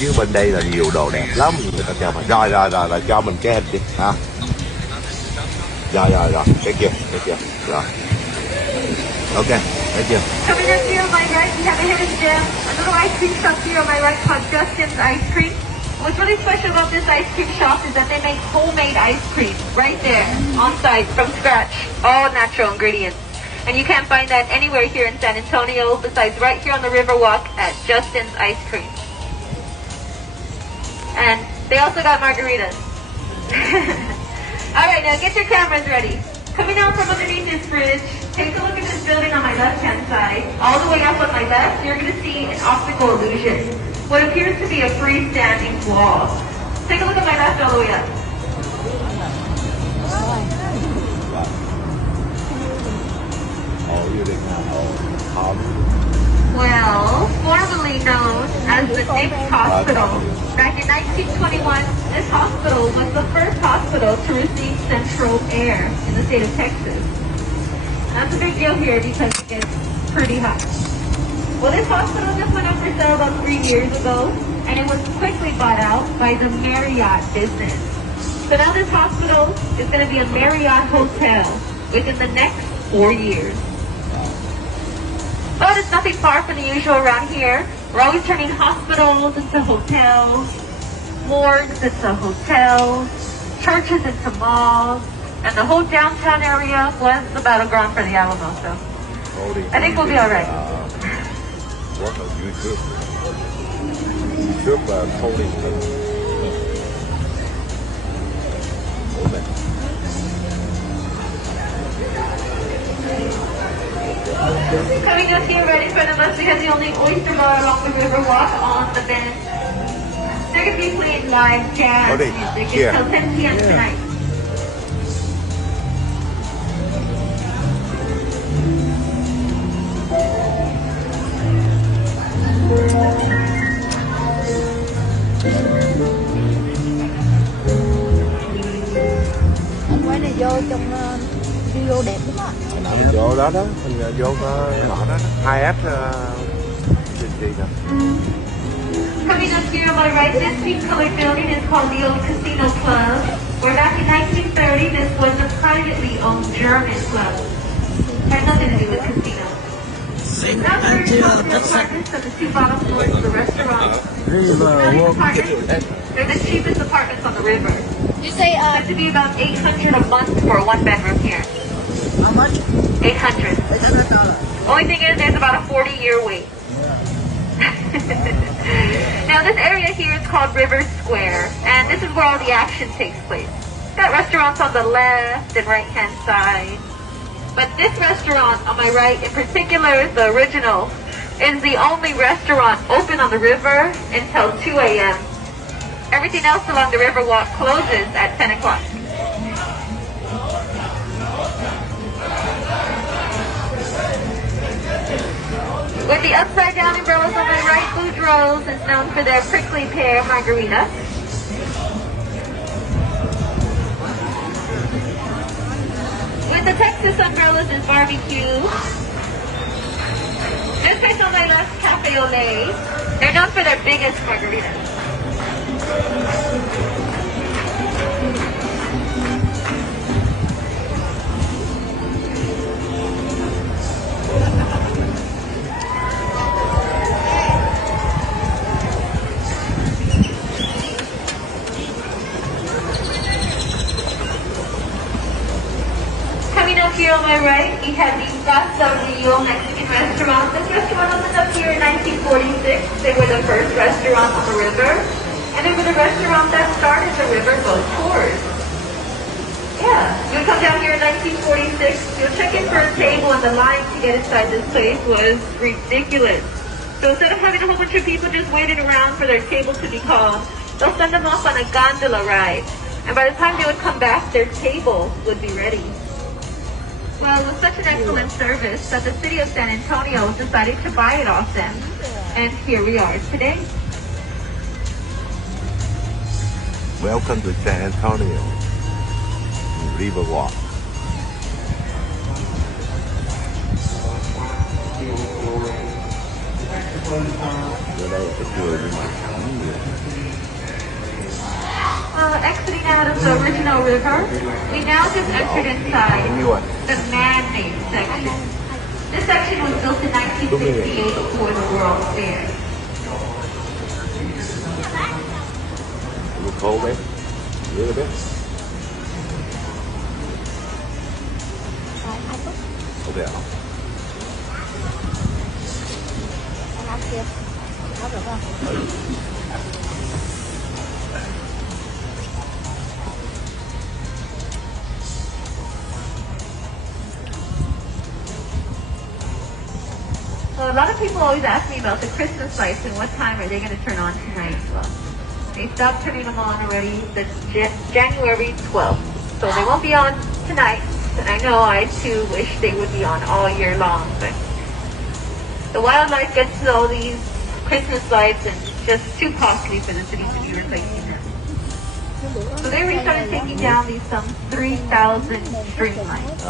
chứ bên đây là nhiều đồ đẹp lắm người ta cho mình. Rồi cho mình cái hình đi ha. Rồi cái kia rồi. Ok, thấy chưa? Coming up here on my right, we have a hidden gem, a little ice cream shop here on my right called Justin's Ice Cream. What's really special about this ice cream shop is that they make homemade ice cream right there on site from scratch, all natural ingredients. And you can't find that anywhere here in San Antonio besides right here on the Riverwalk at Justin's Ice Cream. And they also got margaritas. All right, now get your cameras ready. Coming out from underneath this bridge, take a look at this building on my left-hand side. All the way up on my left, you're going to see an optical illusion. What appears to be a freestanding wall. Take a look at my left all the way up. Well, formerly known as the Nick's Hospital, back in 1921, this hospital was the first hospital to receive central air in the state of Texas. That's a big deal here because it gets pretty hot. Well, this hospital just went up for sale about 3 years ago, and it was quickly bought out by the Marriott business. So now this hospital is going to be a Marriott hotel within the next 4 years. But it's nothing far from the usual around here. We're always turning hospitals into hotels, morgues into hotels, churches into malls, and the whole downtown area was the battleground for the Alamo. So I think we'll be all right. What on YouTube? YouTube holding. Coming up here right in front of us, we have the only oyster bar along the Riverwalk on the bend. They're going to be playing live jazz music until 10 p.m. tonight. Anh quay này vô trong video đẹp lắm á. Mình vô đó mình vô nọ đó 2S gì nè. Coming up here on my right, this pink-colored building is called the Old Casino Club, where back in 1930, this was a privately owned German club. Had nothing to do with casinos. Now we're in the apartments of the two bottom floors of the restaurant. They're the cheapest apartments on the river. You say It's to be about $800 a month for a one-bedroom here. how much? $800. $800. Only thing is, there's about a 40-year wait. Now this area here is called River Square, and this is where all the action takes place. Got restaurants on the left and right-hand side. But this restaurant on my right in particular, the original, is the only restaurant open on the river until 2 a.m. Everything else along the Riverwalk closes at 10 o'clock. With the upside-down umbrellas on my right, Boudreaux's is known for their prickly pear margarita. With the Texas umbrellas is barbecue. This place on my left, Cafe Olé. They're known for their biggest margaritas. Coming up here on my right, we have the Casa Rio Mexican restaurant. This restaurant opened up here in 1946. They were the first restaurant on the river. And they were the restaurant that started the riverboat tours. Yeah, you would come down here in 1946, you'll check in for a table, and the line to get inside this place was ridiculous. So instead of having a whole bunch of people just waiting around for their table to be called, they'll send them off on a gondola ride. And by the time they would come back, their table would be ready. Well, it was such an excellent service that the city of San Antonio decided to buy it off them. And here we are today. Welcome to San Antonio Riverwalk. Ở đây là cái chùa nhưng mà không nhiều. Exiting out of the original river, we now just entered inside the man-made section. This section was built in 1968 for the World's Fair. You cold, babe? A little bit? Okay. Anh ốc kia. Ốc được không? So a lot of people always ask me about the Christmas lights and what time are they going to turn on tonight. Well, they stopped turning them on already since January 12th. So they won't be on tonight. And I know I too wish they would be on all year long. But the wildlife gets all these Christmas lights and it's just too costly for the city to be replacing them. So they restarted taking down these some 3,000 string lights.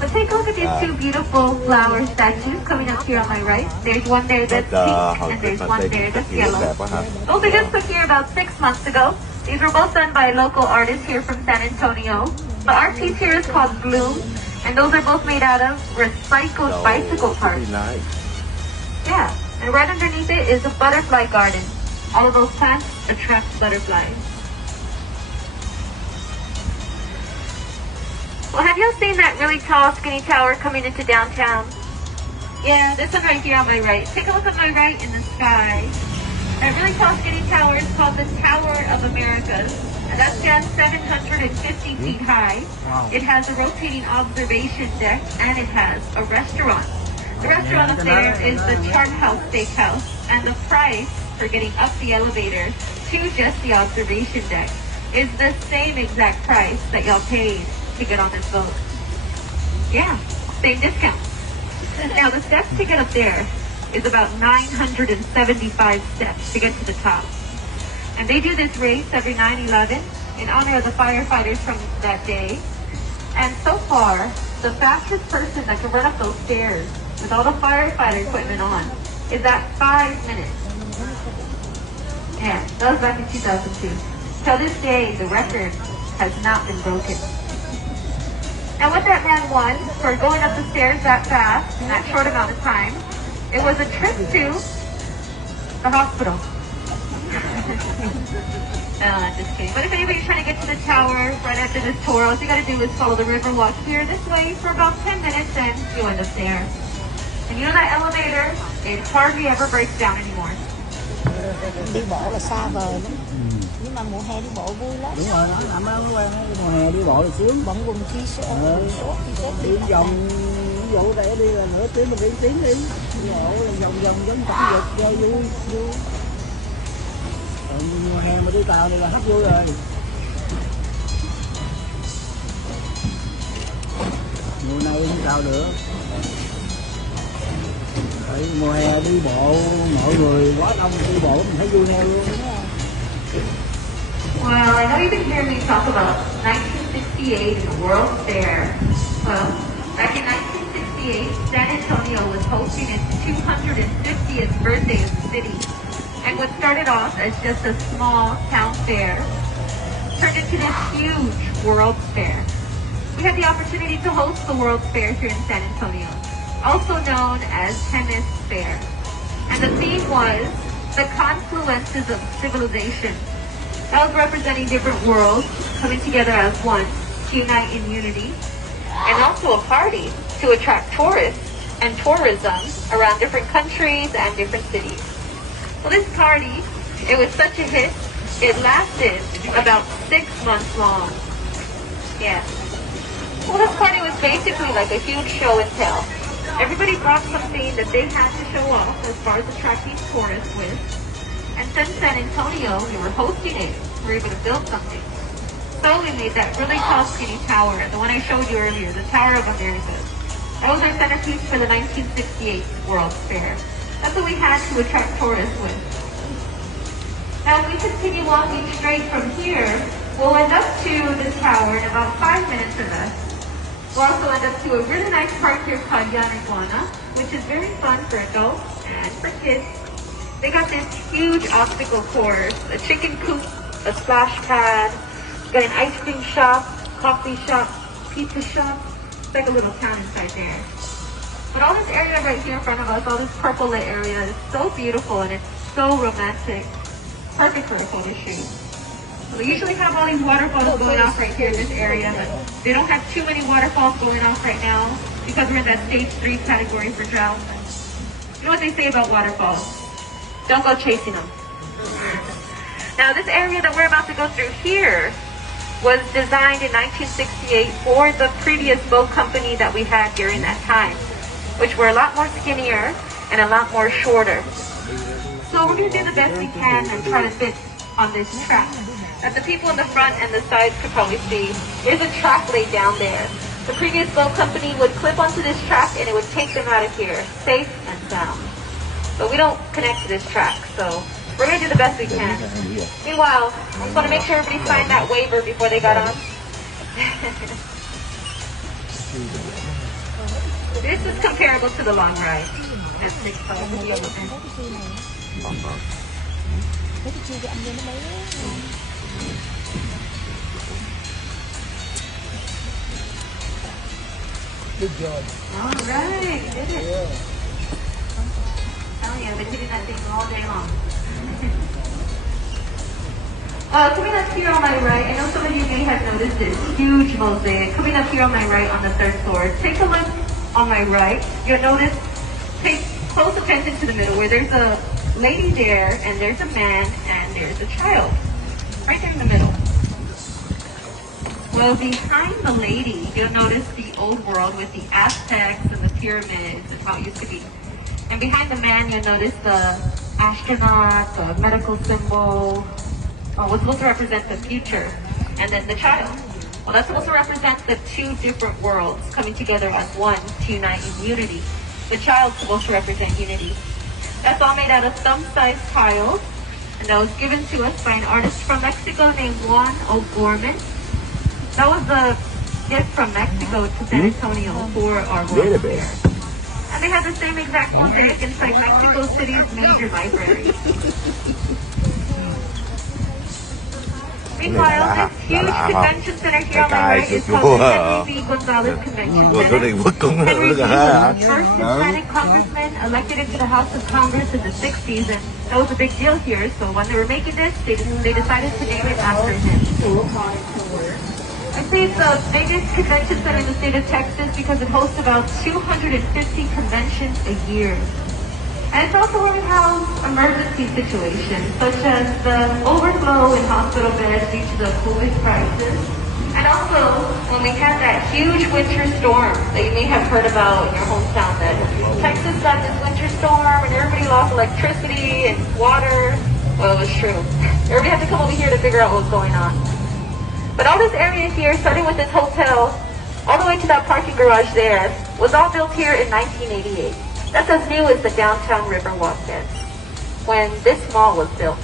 But take a look at these two beautiful flower statues coming up here on my right. There's one there that's pink and there's one there that's yellow. Those were just put here about 6 months ago. These were both done by local artists here from San Antonio. The art piece here is called Bloom, and those are both made out of recycled bicycle parts. Yeah, and right underneath it is a butterfly garden. All of those plants attract butterflies. Well, have you seen that really tall, skinny tower coming into downtown? Yeah, this one right here on my right. Take a look at my right in the sky. That really tall, skinny tower is called the Tower of Americas. And that stands 750 feet high. Wow. It has a rotating observation deck, and it has a restaurant. The restaurant up there is the Charm House Steakhouse, and the price for getting up the elevator to just the observation deck is the same exact price that y'all paid to get on this boat. Yeah, same discount. Now the steps to get up there is about 975 steps to get to the top. And they do this race every 9/11 in honor of the firefighters from that day. And so far, the fastest person that can run up those stairs with all the firefighter equipment on is at 5 minutes. Yeah, that was back in 2002. Till this day, the record has not been broken. And what that man won for going up the stairs that fast in that short amount of time, it was a trip to the hospital. Just kidding. But if anybody's trying to get to the tower right after this tour, all you got to do is follow the Riverwalk here this way for about 10 minutes and you'll end up there. And you know that elevator, it hardly ever breaks down anymore. Đi bộ là xa vời lắm. Nhưng mà mùa hè đi bộ vui lắm. Đúng rồi, nó mới quen á, mùa hè đi bộ là sướng. Bận quần t-shirt, đi vòng, ví dụ đây đi là nửa tiếng mình đi tiếng đi. Đi bộ là vòng vòng giống tập dục cho vui, vui. Mùa hè mà đi tàu này là hết vui rồi. Mùa này đi tàu được. Tại mùa hè đi bộ mọi người quá đông đi bộ mình thấy vui theo luôn. Well, I know you've been hearing me talk about 1968 and the World's Fair. Well, back in 1968, San Antonio was hosting its 250th birthday as a city. And what started off as just a small town fair turned into this huge World's Fair. We had the opportunity to host the World's Fair here in San Antonio, also known as Tennis Fair. And the theme was the confluences of civilization. That was representing different worlds coming together as one to unite in unity, and also a party to attract tourists and tourism around different countries and different cities. Well, this party, it was such a hit, it lasted about 6 months long. Yeah. Well, this party was basically like a huge show and tell. Everybody brought something that they had to show off as far as attracting tourists with. And since San Antonio, we were hosting it, we were able to build something. So we made that really tall, skinny tower, the one I showed you earlier, the Tower of America. That was our centerpiece for the 1968 World's Fair. That's what we had to attract tourists with. Now, if we continue walking straight from here, we'll end up to the tower in about 5 minutes or less. We'll also end up to a really nice park here called Iguana, which is very fun for adults and for kids. They got this huge obstacle course, a chicken coop, a splash pad, got an ice cream shop, coffee shop, pizza shop. It's like a little town inside there. But all this area right here in front of us, all this purple lit area is so beautiful and it's so romantic. Perfect for a photo shoot. We usually have all these waterfalls going off right here in this area, but they don't have too many waterfalls going off right now because we're in that stage 3 category for drought. You know what they say about waterfalls? Don't go chasing them. Now this area that we're about to go through here was designed in 1968 for the previous boat company that we had during that time, which were a lot more skinnier and a lot more shorter. So we're going to do the best we can and try to fit on this track. As the people in the front and the sides could probably see, there's a track laid down there. The previous boat company would clip onto this track and it would take them out of here, safe and sound. But we don't connect to this track, so we're going to do the best we can. Meanwhile, I just want to make sure everybody signed that waiver before they got on. This is comparable to the long ride. That's 6,000. Good job. All right, did it. Yeah. Tell you, I've been hitting that thing all day long. Coming up here on my right, I know some of you may have noticed this huge mosaic. Coming up here on my right on the 3rd floor, take a look on my right. You'll notice, pay close attention to the middle where there's a lady there and there's a man and there's a child. Right there in the middle. Well, behind the lady, you'll notice the old world with the Aztecs and the pyramids and how it used to be. And behind the man, you'll notice the astronaut, the medical symbol, what's supposed to represent the future. And then the child. Well, that's supposed to represent the 2 different worlds coming together as one to unite in unity. The child's supposed to represent unity. That's all made out of thumb-sized tiles. And that was given to us by an artist from Mexico named Juan O'Gorman. That was a gift from Mexico to San Antonio for our World Fair. And they had the same exact mosaic inside Mexico City's major library. Meanwhile, this huge convention center here on my right is called the Henry B. Gonzalez Convention Center. Henry B. was the first Hispanic congressman elected into the House of Congress in the 60s, and that was a big deal here. So when they were making this, they decided to name it after him. I say it's the biggest convention center in the state of Texas because it hosts about 250 conventions a year. And it's also where we house emergency situations, such as the overflow in hospital beds due to the COVID crisis. And also, when we had that huge winter storm that you may have heard about in your hometown, that Texas got this winter storm and everybody lost electricity and water. Well, it was true. Everybody had to come over here to figure out what was going on. But all this area here, starting with this hotel, all the way to that parking garage there, was all built here in 1988. That's as new as the downtown Riverwalk is, when this mall was built.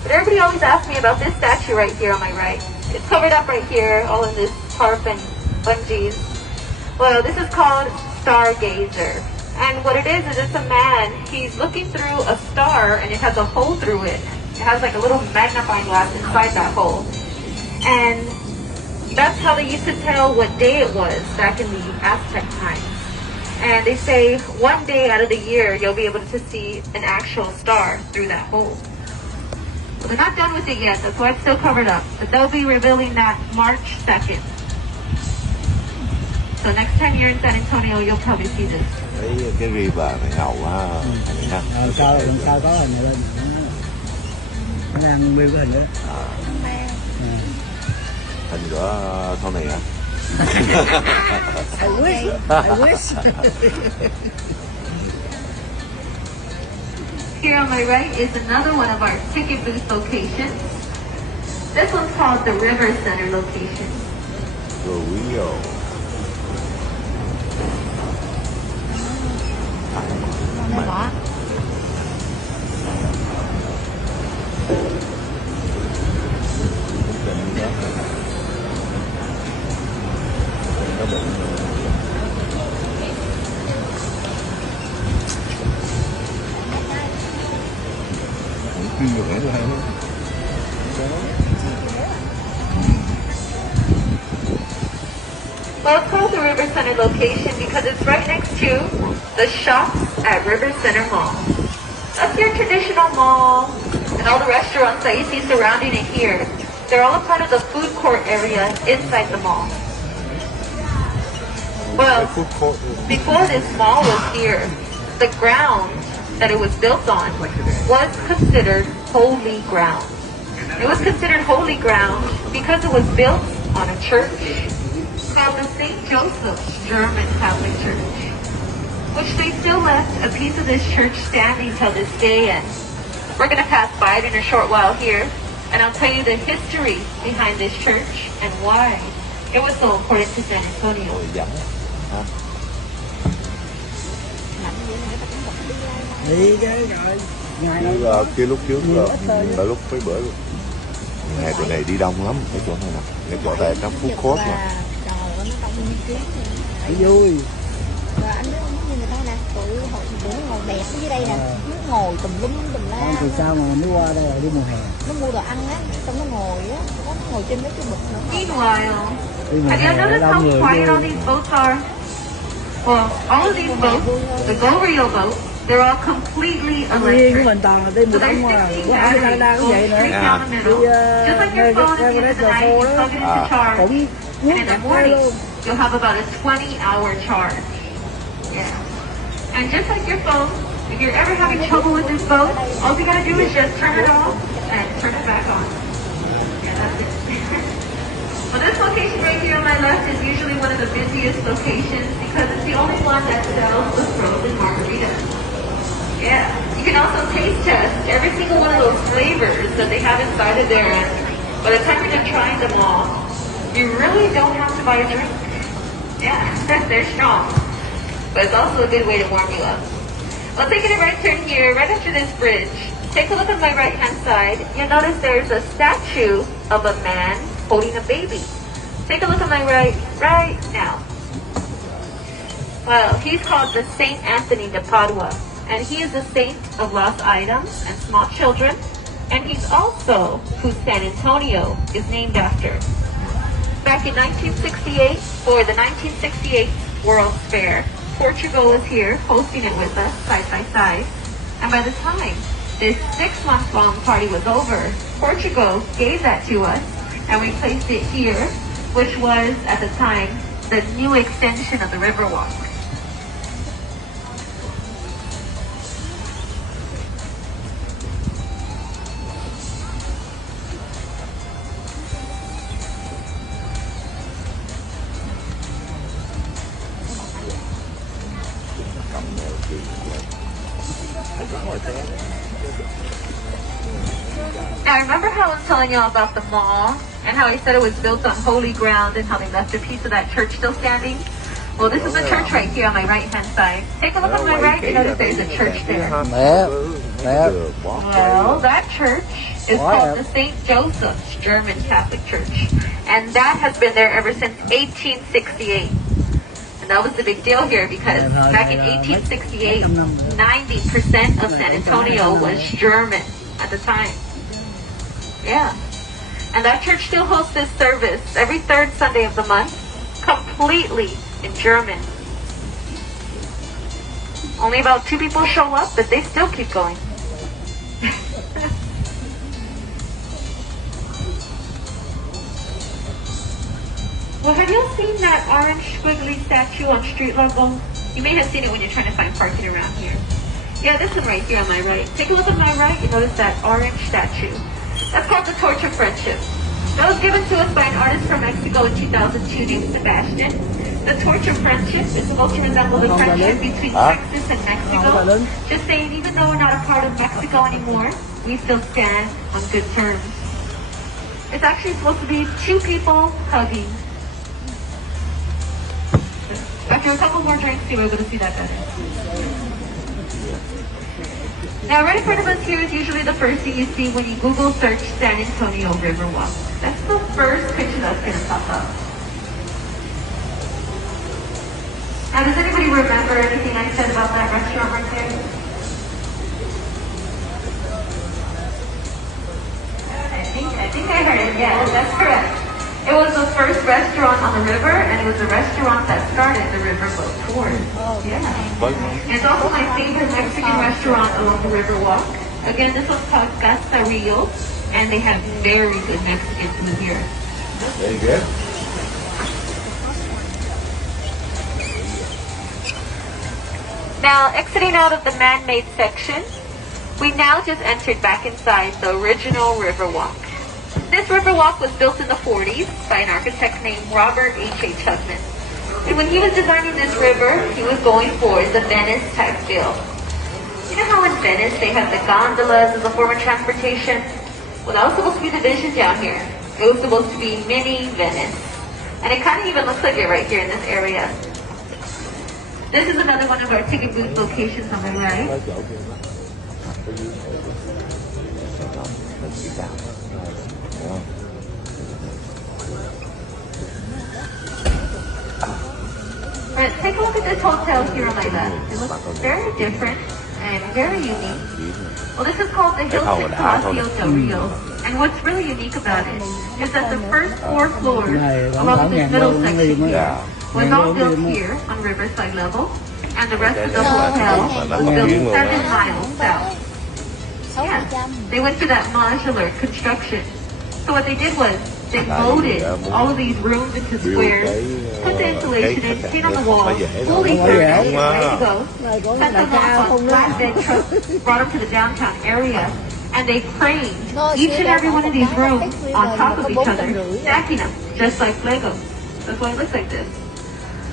But everybody always asks me about this statue right here on my right. It's covered up right here, all in this tarp and bungees. Well, this is called Stargazer. And what it is it's a man, he's looking through a star and it has a hole through it. It has like a little magnifying glass inside that hole. And that's how they used to tell what day it was back in the Aztec times. And they say one day out of the year, you'll be able to see an actual star through that hole. Well, they're not done with it yet, that's why it's still covered up. But they'll be revealing that March 2nd. So next time you're in San Antonio, you'll probably see this. Cái river này ngầu quá. Sao có hình này lên. Nó đang view cái hình đó. Hình của Tony hả? I wish. Here on my right is another one of our ticket booth locations. This one's called the River Center location. Rio. Well, it's called the River Center location because it's right next to the shops at River Center Mall. That's your traditional mall, and all the restaurants that you see surrounding it here, they're all a part of the food court area inside the mall. Well, before this mall was here, the ground that it was built on was considered holy ground. It was considered holy ground because it was built on a church called the St. Joseph's German Catholic Church, which they still left a piece of this church standing till this day. And we're going to pass by it in a short while here, and I'll tell you the history behind this church and why it was so important to San Antonio. Đi cái rồi ngày Chứ kia lúc trước là lúc mấy bữa luôn. Ngày bữa này đi đông lắm cái chỗ này nè, cái chỗ này trong food court nè. vui. Rồi anh biết như người ta nè, tụi nó ngồi đẹp ở dưới đây nè, nó ngồi tùm lum tùm la. Từ sao mà mình mới qua đây rồi đi mùa hè? Nó mua đồ ăn á, xong nó ngồi á, nó ngồi trên mấy cái bực nữa. Meanwhile, have you noticed how quiet all these boats are? Well, all of these boats, the Go Rio boats, they're all completely Riêng của electric. mình toàn là đi mùa So đông there's mà, 16 của ai batteries đang cũng going vậy nữa. straight down the middle. Just like your phone at the end of the night, you plug it into charge. Cũng And in the morning, you'll have about a 20-hour charge. Yeah. And just like your phone, if you're ever having trouble with this boat, all you gotta do is just turn it off and turn it back on. Yeah, that's it. Well, this location right here on my left is usually one of the busiest locations because it's the only one that sells the frozen margaritas. Yeah. You can also taste test every single one of those flavors that they have inside of there. And by the time you're done trying them all, you really don't have to buy a drink. Yeah, they're strong. But it's also a good way to warm you up. Well, taking a right turn here, right after this bridge, take a look on my right-hand side. You'll notice there's a statue of a man holding a baby. Take a look on my right now. Well, he's called the Saint Anthony de Padua, and he is a saint of lost items and small children, and he's also who San Antonio is named after. Back in 1968, for the 1968 World's Fair, Portugal was here hosting it with us side by side, and by the time this 6-month-long party was over, Portugal gave that to us, and we placed it here, which was, at the time, the new extension of the Riverwalk. Now, remember how I was telling y'all about the mall and how I said it was built on holy ground and how they left a piece of that church still standing? Well, this is the church right here on my right-hand side. Take a look on my right, you notice there's a church there. Well, that church is called the St. Joseph's German Catholic Church. And that has been there ever since 1868. And that was the big deal here because back in 1868, 90% of San Antonio was German at the time. Yeah. And that church still hosts this service every third Sunday of the month, completely in German. Only about 2 people show up, but they still keep going. Well, have you seen that orange squiggly statue on street level? You may have seen it when you're trying to find parking around here. Yeah, this one right here on my right. Take a look on my right, you notice that orange statue. That's called the Torch of Friendship. That was given to us by an artist from Mexico in 2002 named Sebastian. The Torch of Friendship is supposed to resemble the friendship between Texas and Mexico. Just saying, even though we're not a part of Mexico anymore, we still stand on good terms. It's actually supposed to be 2 people hugging. After a couple more drinks, you're able to see that better. Now, right in front of us here is usually the first thing you see when you Google search San Antonio Riverwalk. That's the first picture that's going to pop up. Now, does anybody remember anything I said about that restaurant right there? turn. Yeah, that's correct. It was the first restaurant on the river, and it was the restaurant that started the riverboat tour. Yeah. It's also my favorite Mexican restaurant along the Riverwalk. Again, this one's called Casa Rio, and they have very good Mexican food here. Very good. Now, exiting out of the man-made section, we now just entered back inside the original Riverwalk. This Riverwalk was built in the 40s by an architect named Robert H.A. Tubman. And when he was designing this river, he was going for the Venice type feel. You know how in Venice they have the gondolas as a form of transportation? Well, that was supposed to be the vision down here. It was supposed to be mini Venice. And it kind of even looks like it right here in this area. This is another one of our ticket booth locations on the right. But take a look at this hotel here on my left. It looks very different and very unique. Well, this is called the Hilton Palacio del Rio. And what's really unique about it is that the first 4 floors along this middle section was all built here on Riverside level. And the rest of the hotel was built 7 miles south. Yeah, they went to that modular construction. So what they did was they molded all of these rooms into squares, put the insulation in, paint on the walls, fully furnished, ready to go. Set them off on flatbed trucks, brought them to the downtown area, and they craned each and every one of these rooms on top of each other, stacking them just like Lego. That's why it looks like this.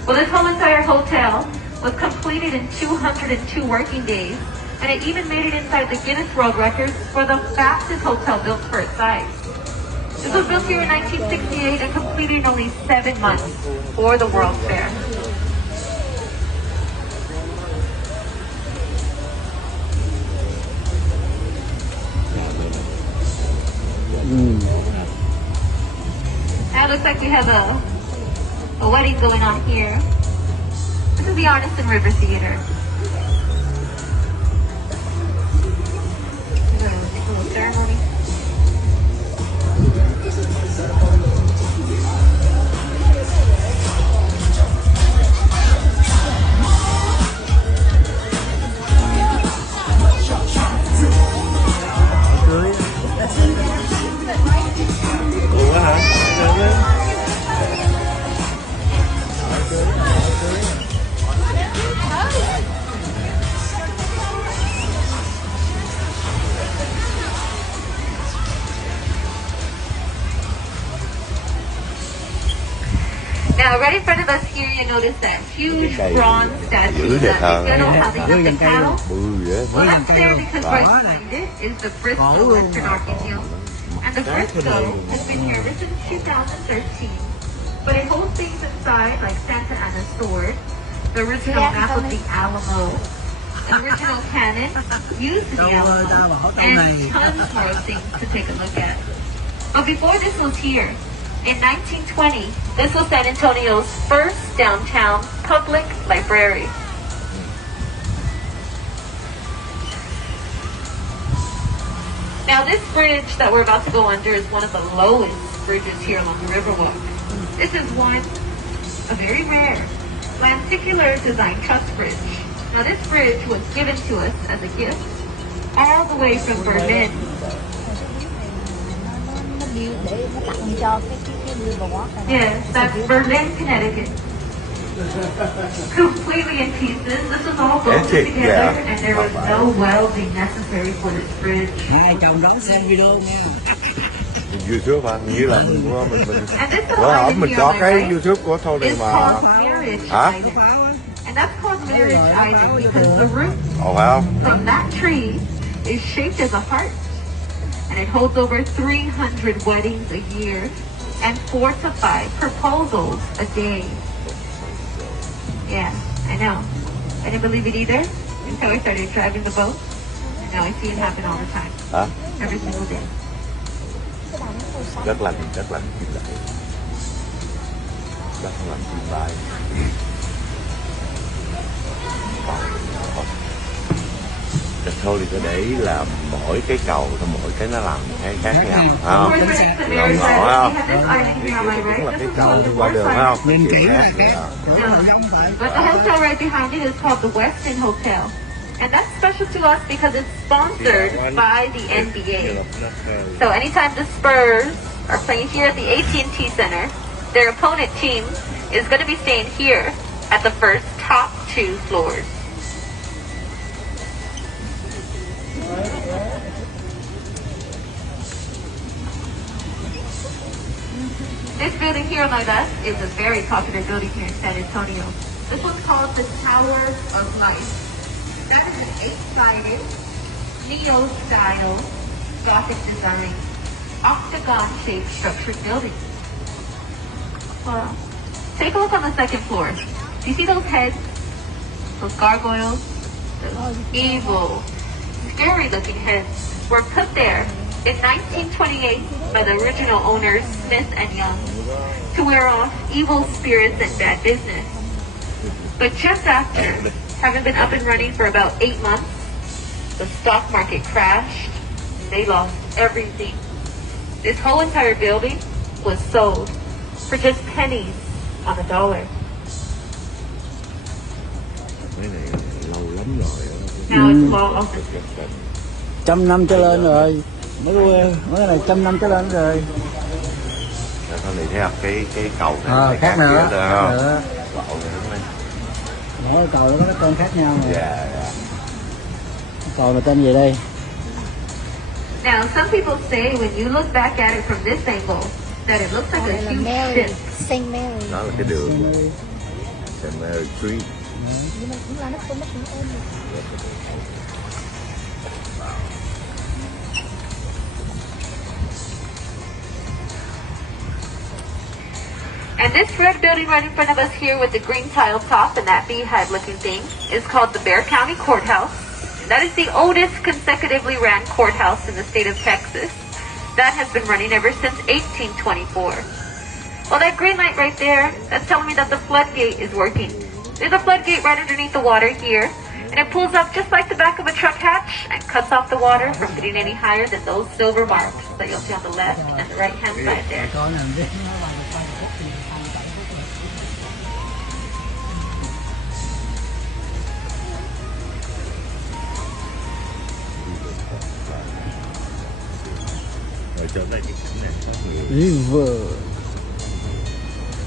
Well, this whole entire hotel was completed in 202 working days, and it even made it inside the Guinness World Records for the fastest hotel built for its size. This was built here in 1968 and completed in only 7 months for the World Fair. And it looks like we have a wedding going on here. This is the Arneson River Theater. There's a little ceremony. Now, right in front of us here, you notice that huge bronze statue. You know how they got the cattle? Well, that's there because right behind it is the Bristol Western Art Museum. And the Bristol has been here since 2013. But it holds things inside like Santa Anna's sword, the original map of the Alamo, the original cannon used in the Alamo, and tons more things to take a look at. But before this was here, in 1920, this was San Antonio's first downtown public library. Now this bridge that we're about to go under is one of the lowest bridges here along the Riverwalk. This is a very rare, lenticular design truss bridge. Now this bridge was given to us as a gift all the way from Berlin. Yes, that's Berlin, Connecticut. Completely in pieces. This was all bolted together, and there was no welding necessary for this bridge. Hai chồng đó xem video nha. YouTube hả? Như là mình mình có cái YouTube của Thâu này mà. Hả? And that's called marriage island because the root from that tree is shaped as a heart. And it holds over 300 weddings a year and 4 to 5 proposals a day. Yeah, I know. I didn't believe it either until I started driving the boat. And now I see it happen all the time. Hả? Every single day. Rất là kim loại. Rất là kim loại. thôi thì có để ý là mỗi cái cầu mỗi cái nó làm cái khác nhau, không? Of course, right, the Ngồi very ngõ side, không? we have this island here on my Cũng right. là This cái is cầu called đi the qua north đường side. không? Nhìn Chiều kỹ khác là vậy cái à. không phải But the hotel right behind it is called the Westin Hotel. And that's special to us because it's sponsored by the NBA. So anytime the Spurs are playing here at the AT&T Center, their opponent team is going to be staying here at the first top 2 floors. This building here on my left is a very popular building here in San Antonio. This one's called the Tower of Life. That is an 8-sided, neo-style, Gothic design, octagon-shaped structured building. Wow. Take a look on the second floor. Do you see those heads? Those gargoyles? Those evil, scary-looking heads were put there in 1928 by the original owners, Smith and Young, to wear off evil spirits and bad business. But just after having been up and running for about 8 months, the stock market crashed. They lost everything. This whole entire building was sold for just pennies on the dollar. Cái này lâu lắm rồi. Now it's all open. 100 năm trở lên rồi, mấy cái này 100 năm trở lên rồi. Con này thấy không? Cái cầu này À, khác nữa. được không? Dạ. Lộ này đúng không? Mỗi cầu nó có cái tên khác nhau mà. Dạ, dạ. Cầu này tên gì đây? Now, some people say when you look back at it from this angle, that it looks like Đây a là huge Mary, ship. Saint Mary. Đó là cái đường St. Mary Street. Nhưng mà cũng là nó cũng ôm. And this red building right in front of us here with the green tile top and that beehive looking thing is called the Bexar County Courthouse. That is the oldest consecutively ran courthouse in the state of Texas. That has been running ever since 1824. Well, that green light right there, that's telling me that the floodgate is working. There's a floodgate right underneath the water here, and it pulls up just like the back of a truck hatch and cuts off the water from getting any higher than those silver marks that you'll see on the left and the right hand side there. Rồi trở lại cái cảnh này có nhiều River.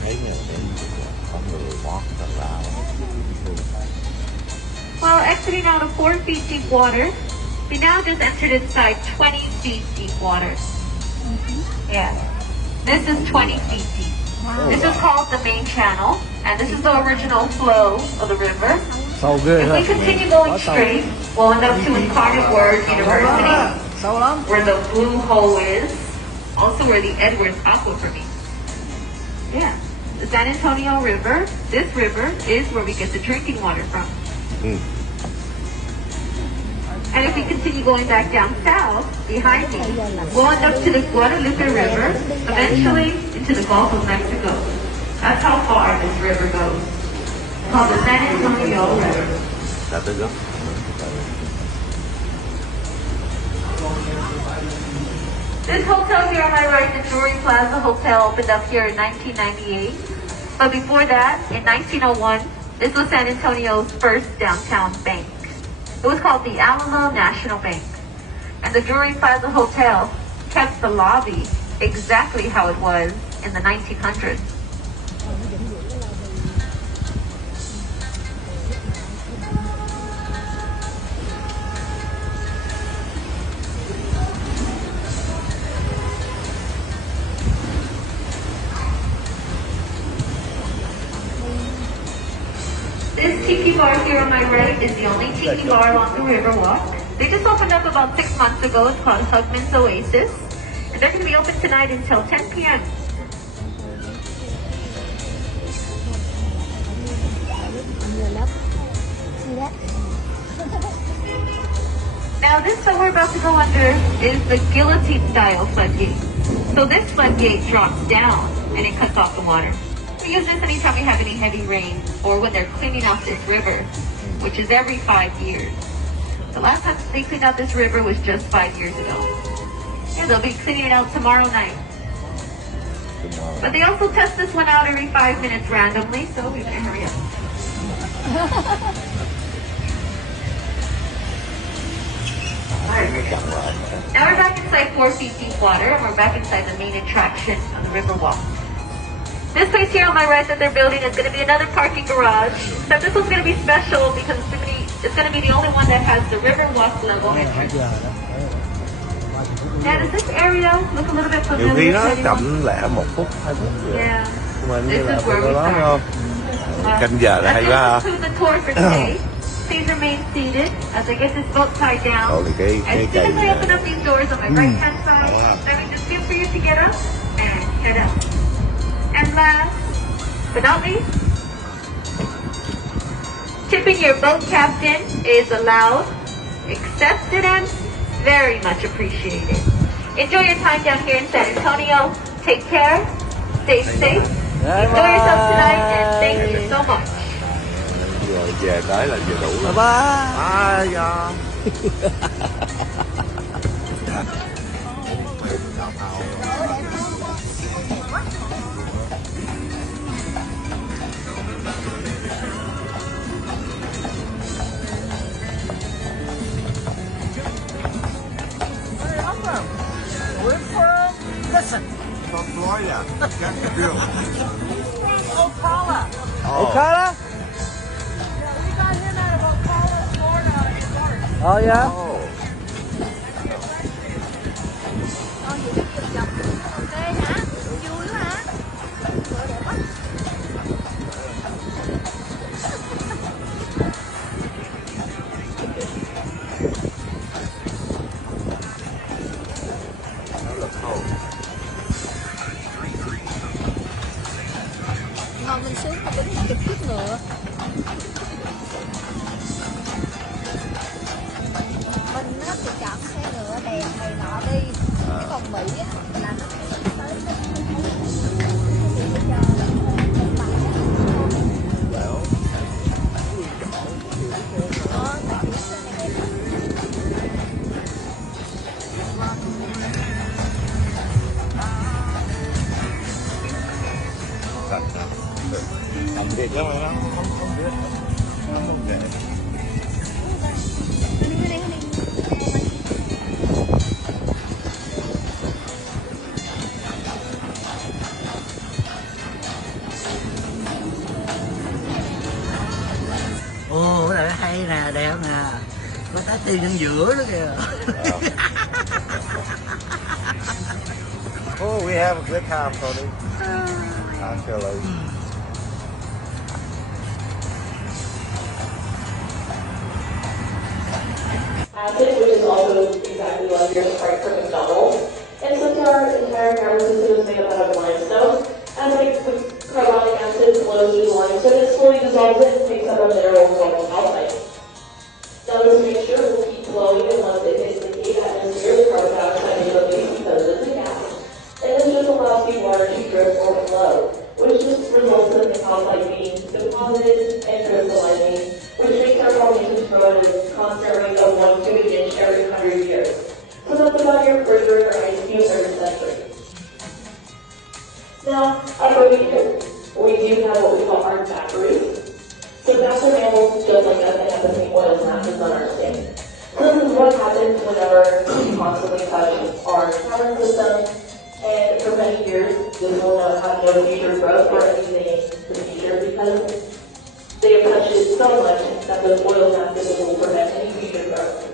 thấy nè, có người mót thật là. Well, exiting out of 4 feet deep water, we now just entered inside 20 feet deep water. Yeah. This is 20 feet deep. This is called the main channel, and this is the original flow of the river. Sâu ghê If ha. we continue going straight, we'll end up to Incarnate Word University, Sâu lắm. where the blue hole is, also where the Edwards Aquifer meets. Yeah. The San Antonio River, this river is where we get the drinking water from. And if we continue going back down south, behind me, we'll end up to the Guadalupe River, eventually into the Gulf of Mexico. That's how far this river goes. It's called the San Antonio River. Là tới gốc. This hotel here on my right, the Drury Plaza Hotel, opened up here in 1998. But before that, in 1901, this was San Antonio's first downtown bank. It was called the Alamo National Bank. And the Drury Plaza Hotel kept the lobby exactly how it was in the 1900s. This tiki bar here on my right is the only tiki bar along the Riverwalk. They just opened up about 6 months ago. It's called Hugman's Oasis. And they're going to be open tonight until 10 p.m. Nhiều lắm. See that? Now this that we're about to go under is the guillotine style floodgate. So this floodgate drops down and it cuts off the water. We use this anytime we have any heavy rain or when they're cleaning off this river, which is every 5 years. The last time they cleaned out this river was just 5 years ago. Yeah, they'll be cleaning it out tomorrow night. But they also test this one out every 5 minutes randomly, so we better hurry up. Now we're back inside 4 feet deep water, and we're back inside the main attraction of the Riverwalk. This place here on my right that they're building is going to be another parking garage. Except this one's going to be special because it's going to be the only one that has the Riverwalk level entrance. Now does this area look a little bit Nhiều khi familiar nó to anyone? chậm lẽ 1 phút 2 phút vậy. Yeah. Nhưng mà như This là is where cái we đó start. không? Canh giờ là hay quá ha. Let's conclude the tour for today. Please remain seated as I get this boat tied down. Rồi thì As soon as I open up these doors on my right hand side, that means it's good for you to get up and head up. And last but not least, tipping your boat captain is allowed, accepted, and very much appreciated. Enjoy your time down here in San Antonio. Take care, stay safe, enjoy yourself tonight, and thank you so much. Rồi về tới là vừa đủ rồi. Bye. We're from, listen, From Florida. Ocala. Ocala? We got him out of Ocala, Florida in March. Oh yeah. Oh. Con gì biết chụp chụp ok hả? Vui quá hả? Trời đẹp quá. Ngon mình xuống mà đứng chụp chiếc ngựa. Mình á thì chọn xe ngựa đèn này nọ đi. Cái còn Mỹ á là nó tới Làm việc đó mà nó không biết. Nó không dễ. Ồ, cái này hay nè, đẹp nè. Có trái tim nhân giữa đó kìa. Oh, we have a good time, Tony. Actually. Acid, which is also exactly like your perfect double. And since our entire ground system is made up out of limestone, as like carbonic acid flows through the limestone, it slowly dissolves it and takes up a mineral called calcite. Now this mixture will keep flowing, and once it hits the deep atmosphere, the carbon dioxide is released because it's a gas. And this just allows the water to drip or flow, which just results in the calcite being deposited and crystallizing, which makes our formations grow at a constant rate of 1 cubic inch every 100 years. So that's about your refrigerator ice cube every century. Now, over here, we do have what we call hard batteries. So bats are animals just like us and have the same oils and acids on our skin. So this is what happens whenever we constantly touch our nervous system, and for many years, this will have no future growth or anything in the future because they have touched it so much that those oils and acids will prevent any future growth.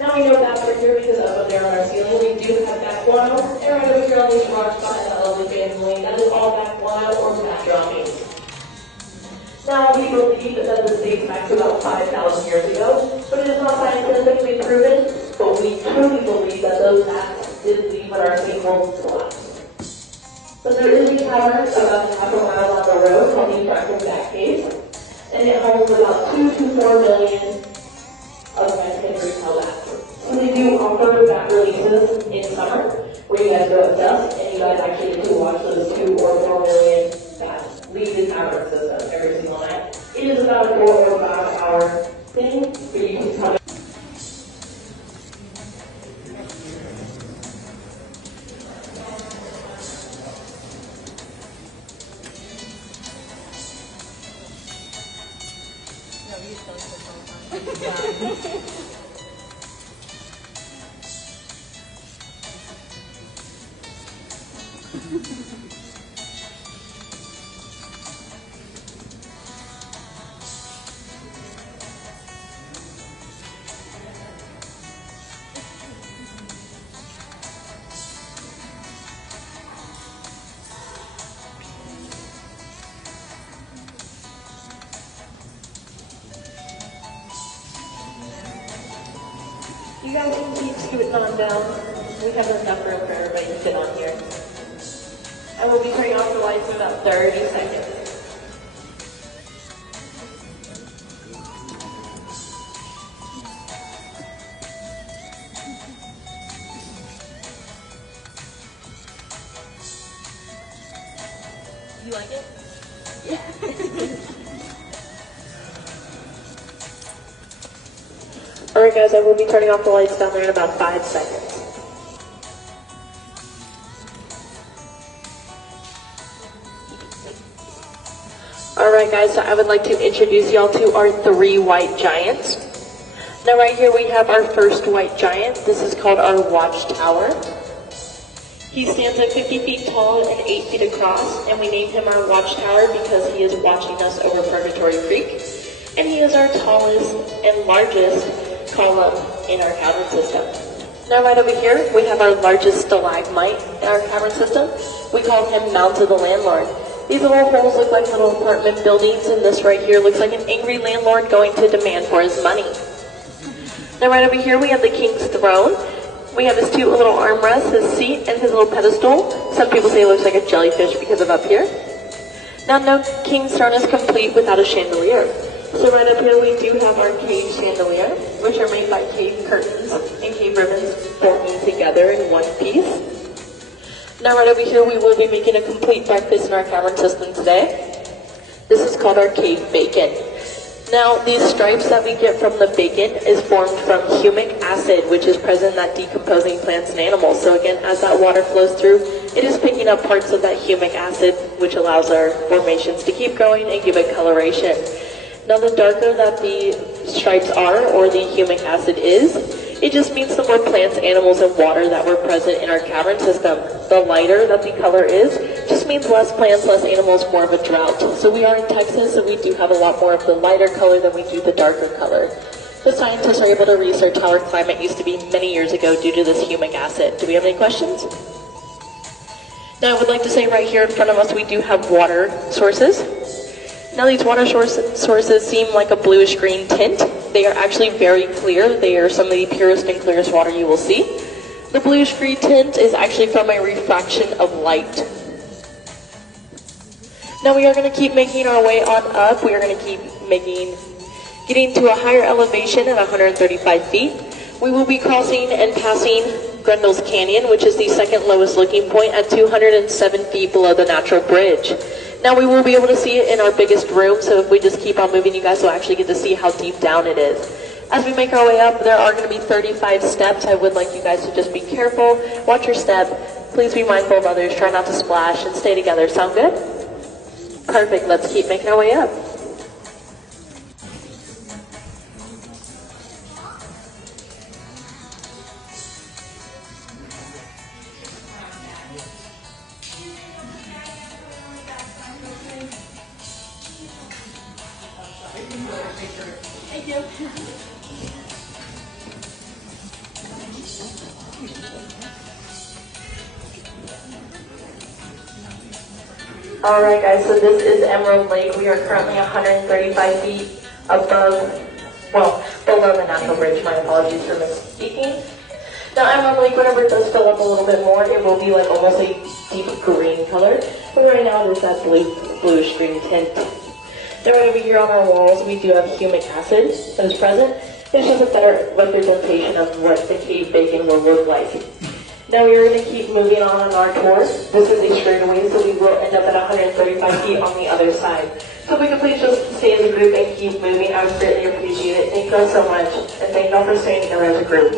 Now we know bats are here because up there on our ceiling we do have bat guano, and right over here on these rocks behind the elephant family, that is all bat guano or bat droppings. Now we believe that this dates back to about 5,000 years ago, but it is not scientifically proven, but we truly believe that those bats did leave when our state homes collapsed. But there is a cavern about half a mile on the road called the Fractal Bat Cave, and it holds about 2 to 4 million of Mexican retail bats. So they do offer bat releases in summer, where you guys go at dusk, and you guys actually get to watch those 2 or 4 million bats leave the cavern system every single night. It is about a 4 or 5 hour thing, where you can come. You guys can keep scooting on down. We have enough room for everybody to sit on here. And we'll be turning off the lights in about 30 seconds. You like it? Alright guys, I will be turning off the lights down there in about 5 seconds. Alright guys, so I would like to introduce y'all to our 3 white giants. Now right here we have our first white giant. This is called our watchtower. He stands at 50 feet tall and 8 feet across, and we named him our watchtower because he is watching us over Purgatory Creek. And he is our tallest and largest column in our cavern system. Now right over here, we have our largest stalagmite in our cavern system. We call him Mount of the Landlord. These little holes look like little apartment buildings, and this right here looks like an angry landlord going to demand for his money. Now right over here, we have the king's throne. We have his 2 little armrests, his seat, and his little pedestal. Some people say it looks like a jellyfish because of up here. Now no king's throne is complete without a chandelier. So right up here we do have our cave chandelier, which are made by cave curtains and cave ribbons forming together in one piece. Now right over here we will be making a complete breakfast in our cavern system today. This is called our cave bacon. Now these stripes that we get from the bacon is formed from humic acid, which is present in that decomposing plants and animals. So again, as that water flows through, it is picking up parts of that humic acid, which allows our formations to keep growing and give it coloration. Now the darker that the stripes are, or the humic acid is, it just means the more plants, animals, and water that were present in our cavern system. The lighter that the color is, just means less plants, less animals, more of a drought. So we are in Texas, so we do have a lot more of the lighter color than we do the darker color. The scientists are able to research how our climate used to be many years ago due to this humic acid. Do we have any questions? Now I would like to say right here in front of us we do have water sources. Now these water sources seem like a bluish green tint. They are actually very clear. They are some of the purest and clearest water you will see. The bluish green tint is actually from a refraction of light. Now we are going to keep making our way on up. We are going to keep getting to a higher elevation at 135 feet. We will be crossing and passing Grendel's Canyon, which is the second lowest looking point at 207 feet below the natural bridge. Now we will be able to see it in our biggest room, so if we just keep on moving, you guys will actually get to see how deep down it is. As we make our way up, there are going to be 35 steps. I would like you guys to just be careful, watch your step, please be mindful of others, try not to splash, and stay together. Sound good? Perfect, let's keep making our way up. Thank you. Alright guys, so this is Emerald Lake. We are currently 135 feet above, well, below the natural bridge. My apologies for misspeaking. Now Emerald Lake, whenever it does fill up a little bit more, it will be like almost a deep green color. But right now there's that bluish green tint. Then right over here on our walls, we do have humic acid that is present. It's just a better representation of what the cave bacon will look like. Now we are going to keep moving on our tour. This is a straightaway, so we will end up at 135 feet on the other side. So if we could please just stay as a group and keep moving, I would greatly appreciate it. Thank you all so much, and thank you all for staying together as a group.